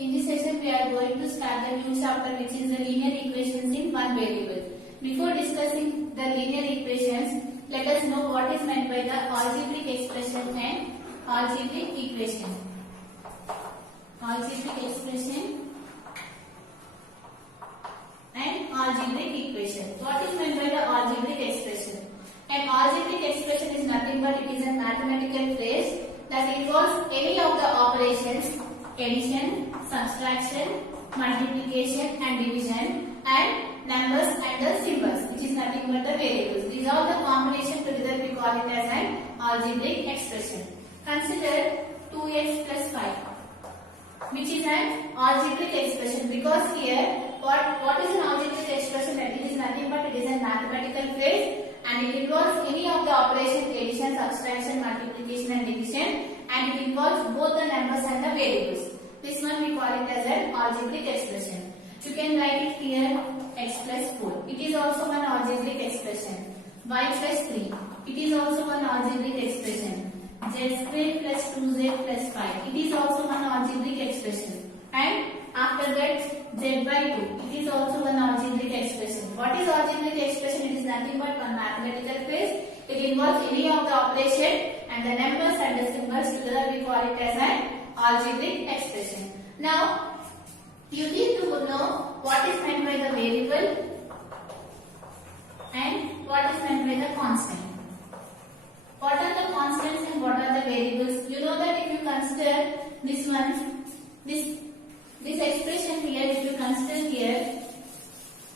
In this session, we are going to start the new chapter, which is the linear equations in one variable. Before discussing the linear equations, let us know what is meant by the algebraic expression and algebraic equation. Algebraic expression and algebraic equation. What is meant by the algebraic expression? An algebraic expression is nothing but it is a mathematical phrase that involves any of the operations addition, subtraction, multiplication and division and numbers and the symbols, which is nothing but the variables. These are the combination together we call it as an algebraic expression. Consider 2x plus 5, which is an algebraic expression, because here what is an algebraic expression? That it is nothing but it is a mathematical phrase and it involves any of the operations addition, subtraction, multiplication and division, and it involves both the numbers and the variables. This one we call it as an algebraic expression. You can write it here x plus 4. It is also an algebraic expression. Y plus 3. It is also an algebraic expression. Z square plus 2z plus 5. It is also an algebraic expression. And after that z by 2. It is also an algebraic expression. What is algebraic expression? It is nothing but one mathematical phrase. It involves any of the operation and the numbers and the symbols together we call it as an algebraic expression. Now, you need to know what is meant by the variable and what is meant by the constant. What are the constants and what are the variables? You know that if you consider this one, this expression here, if you consider here,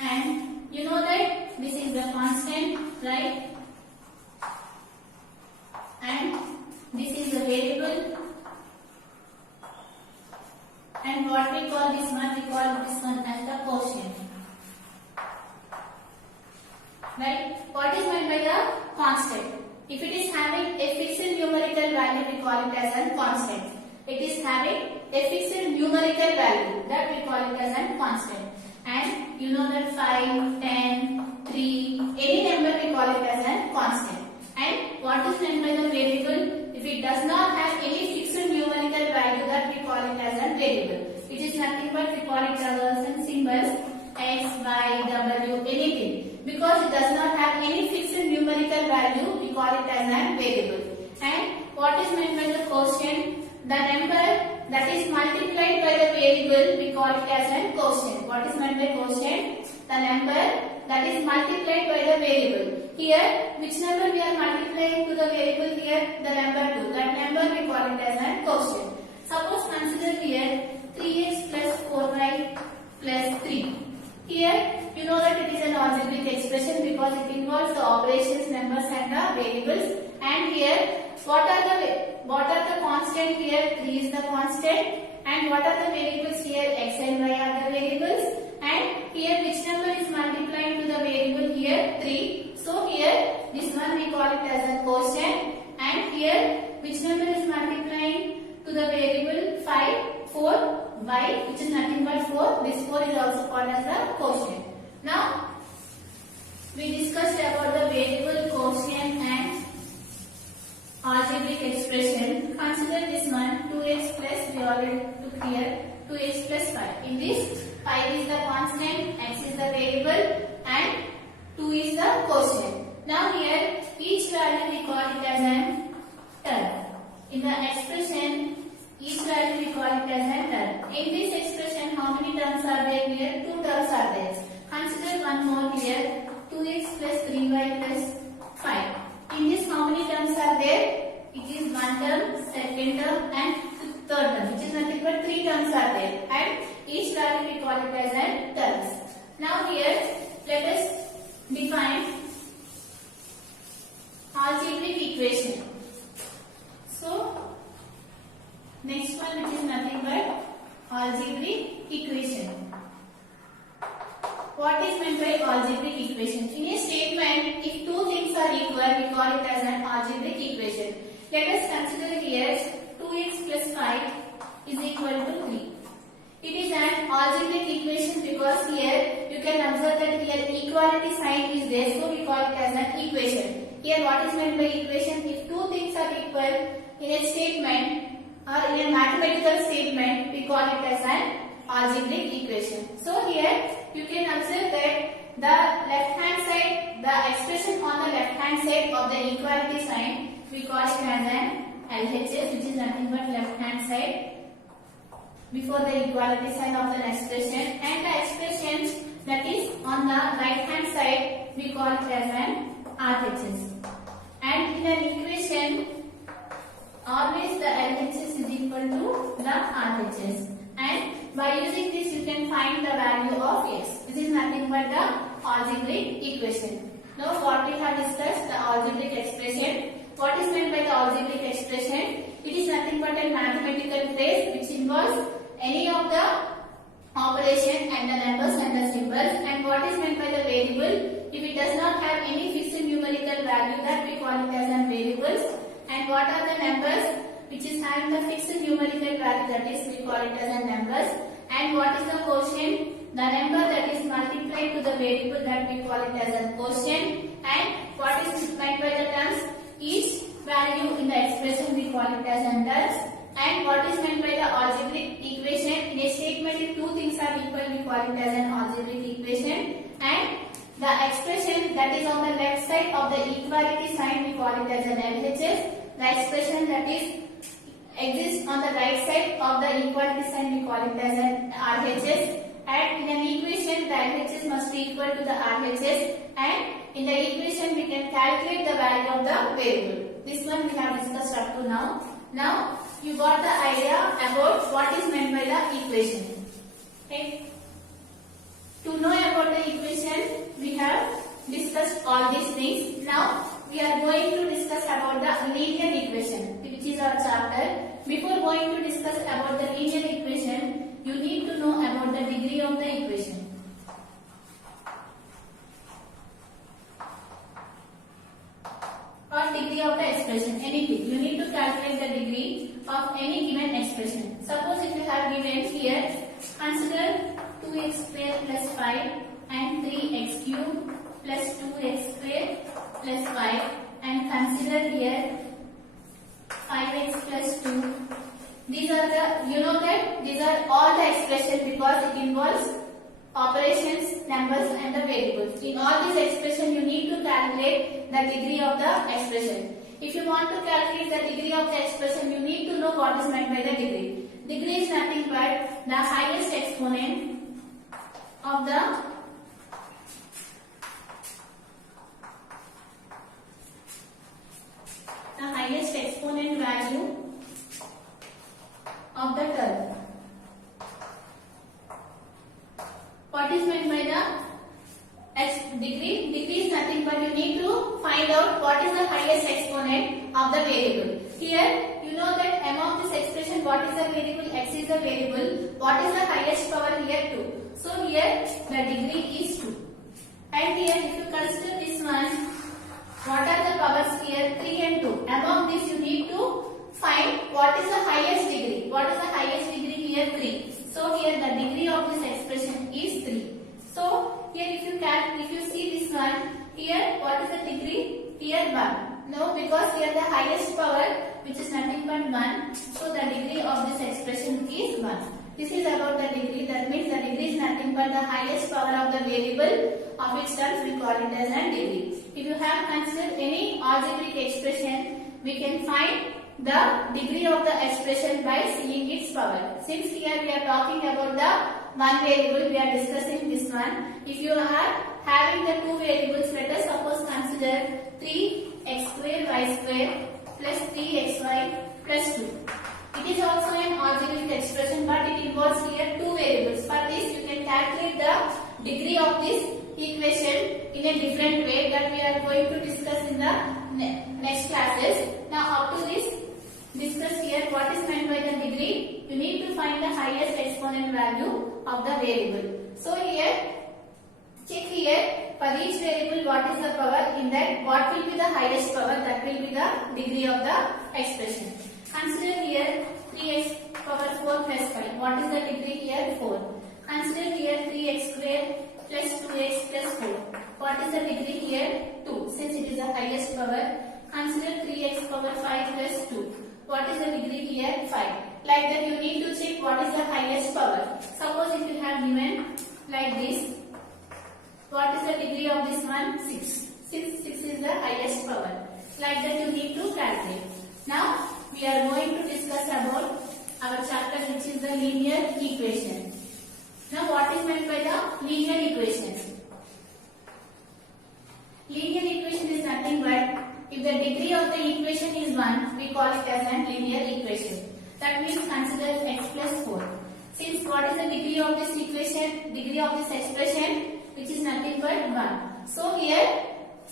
and you know that this is the constant, right? And this is the variable. And what we call this one? We call this one as the quotient. Right? What is meant by the constant? If it is having a fixed numerical value, we call it as a constant. It is having a fixed numerical value, that we call it as a constant. And you know that 5, 10, 3, any number we call it as a constant. And what is meant by the variable? If it does not have any fixed numerical value, that we call it as a variable. It is nothing but we call it as some symbols x, y, w, anything. Because it does not have any fixed numerical value, we call it as a variable. And what is meant by the quotient? The number that is multiplied by the variable, we call it as a quotient. What is meant by quotient? The number that is multiplied by the variable. Here, which number we are multiplying to the variable here? The number 2. That number we call it as a quotient. Suppose consider here 3x plus 4y plus 3. Here, you know that it is an algebraic expression because it involves the operations, numbers and the variables. And here, what are the constant here? 3 is the constant. And what are the variables here? X and y are the variables. And here, which number is multiplying to the variable here? 3. So here, this one we call it as a quotient. And here, which number is multiplying to the variable? 5, 4, y, which is nothing but 4. This 4 is also called as the quotient. Now, we discussed about the variable, quotient and algebraic expression. Consider this one 2x plus, we already took here 2x plus 5. In this, 5 is the constant, x is the variable and 2 is the quotient. Now here, each value we call it as an term. In the expression, each value we call it as a term. In this expression, how many terms are there here? 2 terms are there. Consider one more here, 2x plus 3y plus 5. In this, how many terms are there? It is one term, second term and third term, which is nothing but 3 terms are there. And each value we call it as a terms. Now here, let us define algebraic equation. So, next one, which is nothing but algebraic equation. What is meant by algebraic equation? In a statement, if two things are equal, we call it as an algebraic equation. Let us consider here 2x plus 5 is equal to 3. It is an algebraic equation because here you can observe that here equality sign is there, so we call it as an equation. Here what is meant by equation? If two things are equal in a statement or in a mathematical statement, we call it as an algebraic equation. So here you can observe that the left hand side, the expression on the left hand side of the equality sign, we call it as an LHS, which is nothing but left hand side before the equality sign of the expression, and the expression that is on the right hand side, we call it as an RHS. And in an equation, always the LHS is equal to the RHS. And by using this, you can find the value of x. This is nothing but the algebraic equation. Now, what we have discussed, the algebraic expression. What is meant by the algebraic expression? It is nothing but a mathematical phrase which involves any of the operation and the numbers and the symbols. And what is meant by the variable? If it does not have any fixed numerical value, that we call it as a variables. And what are the numbers which is having the fixed numerical value, that is we call it as a numbers. And what is the quotient? The number that is multiplied to the variable, that we call it as a quotient. And what is meant by the terms? Each value in the expression we call it as a terms. And what is meant by the algebraic equation? In a statement, if two things are equal, we call it as an algebraic equation. And the expression that is on the left side of the equality sign, we call it as an LHS. The expression that is exists on the right side of the equality sign, we call it as an RHS. And in an equation, the LHS must be equal to the RHS. And in the equation, we can calculate the value of the variable. This one we have discussed up to now. Now, you got the idea about what is meant by the equation. Okay. To know about the equation, we have discussed all these things. Now, we are going to discuss about the linear equation, which is our chapter. Before going to discuss about the linear equation, you need to know about the degree of the equation. Or degree of the expression, anything. You need to calculate the degree of any given expression. Suppose if you have given here, consider 2x square plus 5 and 3x cube plus 2x square plus 5, and consider here 5x plus 2. These are the, you know that these are all the expressions because it involves operations, numbers and the variables. In all these expressions, you need to calculate the degree of the expression. If you want to calculate the degree of the expression, you need to know what is meant by the degree. Degree is nothing but the highest exponent of the highest exponent value of the term. What is meant by the degree? Degree is nothing but you need to find out what is the highest exponent of the variable. Here, you know that among this expression, what is the variable? X is the variable. What is the highest power here? 2. So here, the degree is 2. And here, if you consider this one, what are the powers here? 3 and 2. Among this, you need to find what is the highest degree. What is the highest degree here? 3. So here the degree of this expression is 3. So here if you see this one, here what is the degree? Here 1. No, because here the highest power, which is nothing but 1. So the degree of this expression is 1. This is about the degree. That means the degree is nothing but the highest power of the variable, of its terms we call it as a degree. If you have considered any algebraic expression, we can find the degree of the expression by seeing its power. Since here we are talking about the one variable, we are discussing this one. If you are having the two variables, let us suppose consider 3x square y square plus 3xy plus 2. It is also an algebraic expression, but it involves here two variables. For this, you can calculate the degree of this equation in a different way that we are going to discuss in the next classes. Now, up to this, discuss here what is meant by the degree. You need to find the highest exponent value of the variable. So here, check here for each variable what is the power. In that, what will be the highest power? That will be the degree of the expression. Consider here 3x power 4 plus 5. What is the degree here? 4. Consider here 3x square plus 2x plus 4. What is the degree here? 2. Since it is the highest power. Consider 3x power 5 plus 2. What is the degree here? 5. Like that you need to check what is the highest power. Suppose if you have given like this, what is the degree of this one? 6. 6 is the highest power. Like that you need to calculate. Now we are going to discuss about our chapter which is the linear equation. Now what is meant by the linear equation? Linear equation is nothing but if the degree of the equation is 1, we call it as a linear equation. That means consider x plus 4. Since what is the degree of this equation, degree of this expression, which is nothing but 1. So here,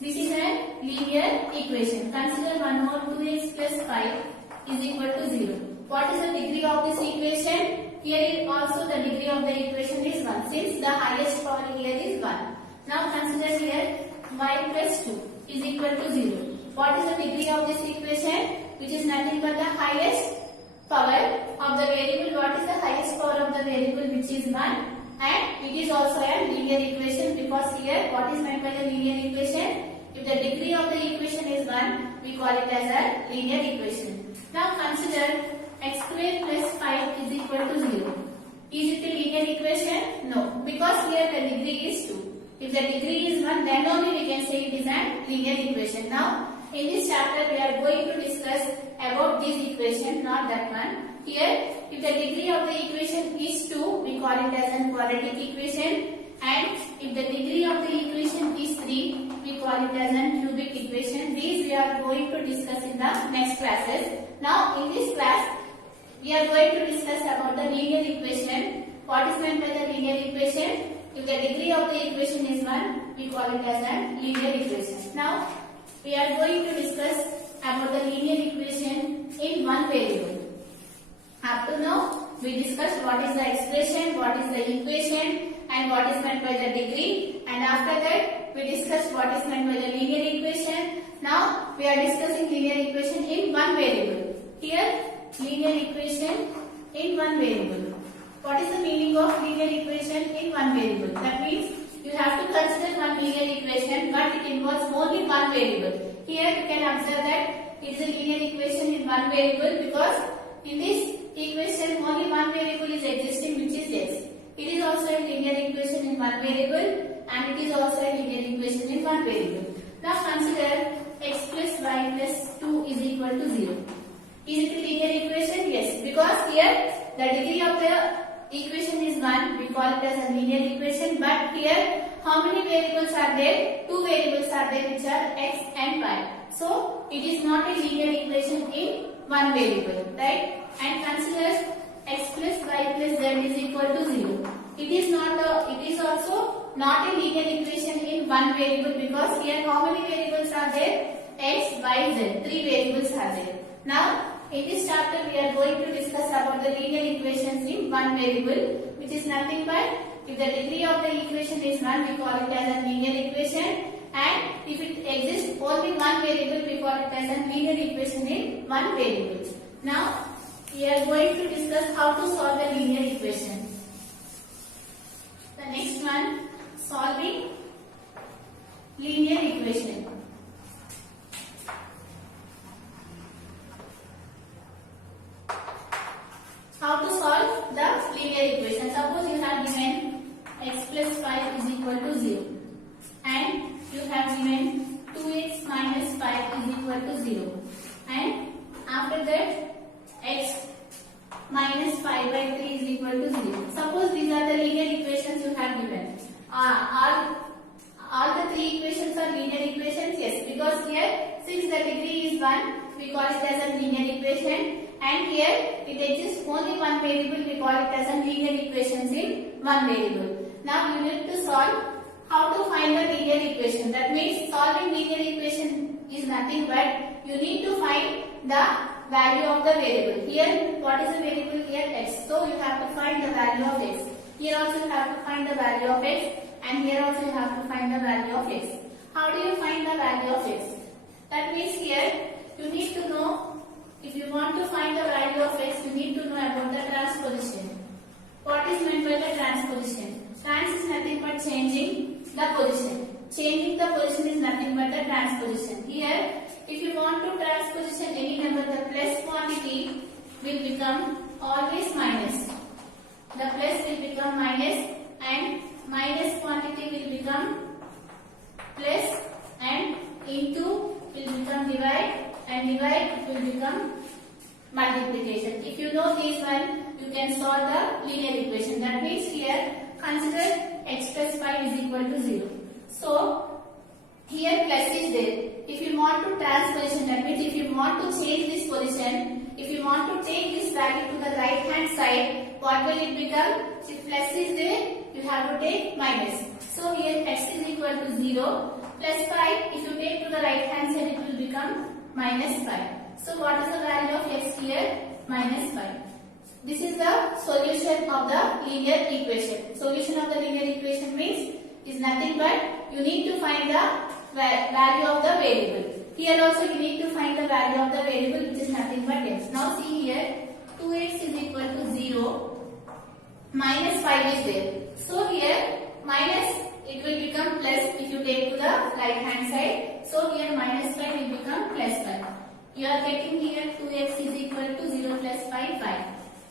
this is a linear equation. Consider 1 more 2x plus 5 is equal to 0. What is the degree of this equation? Here also the degree of the equation is 1. Since the highest power here is 1. Now consider here y plus 2 is equal to 0. What is the degree of this equation? Which is nothing but the highest power of the variable. What is the highest power of the variable? Which is 1. And it is also a linear equation because here what is meant by the linear equation? If the degree of the equation is 1, we call it as a linear equation. Now consider x square plus 5 is equal to 0. Is it a linear equation? No, because here the degree is 2. If the degree is 1, then only we can say it is a linear equation. Now in this chapter we are going to discuss about this equation, not that one. Here, if the degree of the equation is 2, we call it as a quadratic equation. And if the degree of the equation is 3, we call it as a cubic equation. These we are going to discuss in the next classes. Now in this class, we are going to discuss about the linear equation. What is meant by the linear equation? If the degree of the equation is 1, we call it as a linear equation. Now, we are going to discuss about the linear equation in one variable. Up to now, we discussed what is the expression, what is the equation, and what is meant by the degree. And after that, we discussed what is meant by the linear equation. Now, we are discussing linear equation in one variable. Here, linear equation in one variable. What is the meaning of linear equation in one variable? That means you have to consider one linear equation, but it involves only one variable. Here you can observe that it is a linear equation in one variable because in this equation only one variable is existing, which is x. It is also a linear equation in one variable and it is also a linear equation in one variable. Now consider x plus y plus 2 is equal to 0. Is it a linear equation? Yes, because here the degree of the equation is 1, we call it as a linear equation, but here how many variables are there? 2 variables are there which are x and y. So it is not a linear equation in one variable, right? And consider x plus y plus z is equal to 0. It is also not a linear equation in one variable because here how many variables are there? X, y, z. 3 variables are there. Now in this chapter we are going to discuss about the linear equations in one variable, which is nothing but if the degree of the equation is 1, we call it as a linear equation, and if it exists only one variable, we call it as a linear equation in one variable. Now we are going to discuss how to solve the linear equation. The next one, solving linear equation. How to solve the linear equation? Suppose you have given x plus 5 is equal to 0 and you have given 2x minus 5 is equal to 0 and after that x minus 5 by 3 is equal to 0. Suppose these are the linear equations you have given. All the 3 equations are linear equations? Yes, because here since the degree is 1, we call it as a linear equation. And here it exists only one variable, we call it as a linear equations in one variable. Now you need to solve how to find the linear equation. That means solving linear equation is nothing but you need to find the value of the variable. Here what is the variable? Here x. So you have to find the value of x. Here also you have to find the value of x and here also you have to find the value of x. How do you find the value of x? That means here you need to know. If you want to find the value of x, you need to know about the transposition. What is meant by the transposition? Trans is nothing but changing the position. Changing the position is nothing but the transposition. Here, if you want to transposition any number, the plus quantity, will become always minus. The plus will become minus and minus quantity will become plus and into will become divide and divide will become multiplication. If you know this one, you can solve the linear equation. That means here consider x plus 5 is equal to 0. So here plus is there. If you want to transposition, that means if you want to change this position, if you want to take this value to the right hand side, what will it become? If plus is there, you have to take minus. So here x is equal to 0 plus 5. If you take to the right hand side, it will become minus 5. So what is the value of x here? Minus 5. This is the solution of the linear equation. Solution of the linear equation means is nothing but you need to find the value of the variable. Here also you need to find the value of the variable, which is nothing but x. Now see here 2x is equal to 0, minus 5 is there. So here minus it will become plus if you take to the right hand side. So here minus 5 will become plus 5. You are getting here 2x is equal to 0 plus 5, 5.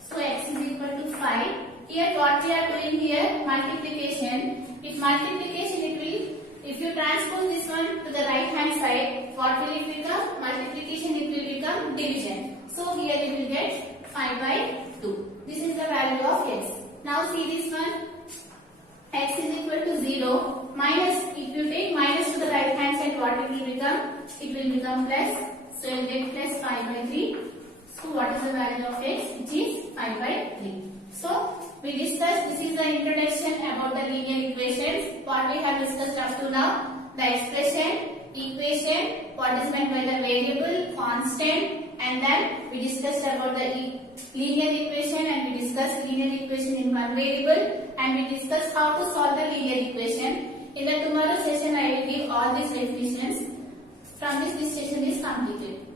So x is equal to 5. Here what we are doing here, multiplication. If multiplication it will, if you transpose this one to the right hand side, what will it become? Multiplication it will become division. So here you will get 5 by 2. This is the value of x. Now see this one, x is equal to 0 minus, if you take minus to the right hand side, what it will become? It will become plus. So you will get plus 5 by 3. So what is the value of x? Which is 5 by 3. So we discussed, this is the introduction about the linear equations. What we have discussed up to now, the expression, equation, what is meant by the variable, constant, and then we discussed about the linear equation and we discussed linear equation in one variable and we discussed how to solve the linear equation. In the tomorrow session I will give all these definitions. From this session is completed.